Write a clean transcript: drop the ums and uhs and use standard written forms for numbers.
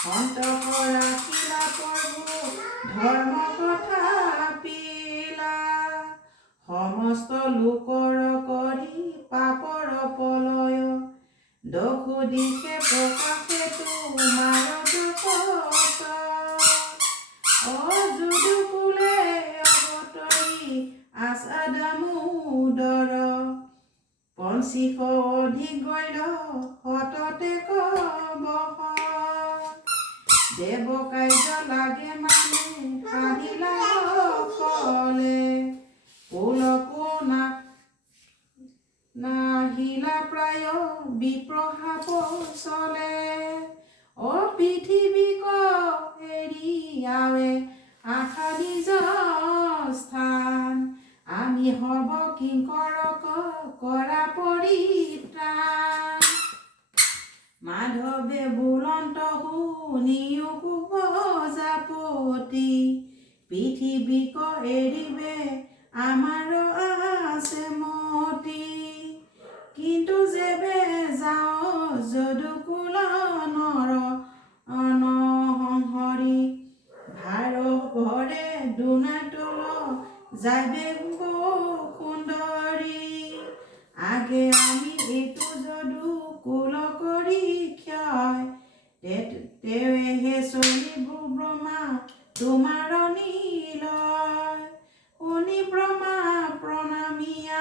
অন্তক ৰাখিলা প্ৰভু ধৰ্ম কথা পিলা সমস্ত লোকৰ কৰি পাপৰ পলয় দোষ দিশে প্ৰকাশে তোমাৰ জগত অযুদুকুলে অৱতৰি আছা দামোদৰ পঞ্চিশ অধিক গৈল সততে কবহ দেৱ কাৰ্য লাগে মানে আহিলা সকলে কুলকো নাহিলা প্ৰায় বিপ্ৰহাপ চলে পৃথিৱীক এৰিয়াৱে আশা নিজ স্থান আমি হব কিংকৰক কৰা পৰিত্ৰাণ মাধৱে বুলন্ত শুনিও প্ৰজাপতি পৃথিৱীক এৰিবে আমাৰ আছে মতি কিন্তু যেবে যাওঁ যদুকুল নৰ অনহৰি ভাৰ ভৰে দুনাতল যাবে সুন্দৰী আগে আমি এইটো যদুকুল কৰি ক্ষয় তেৱেহে চলিব ব্ৰহ্মা তোমাৰ নীলয় শুনি ব্ৰহ্মা প্ৰণামিয়া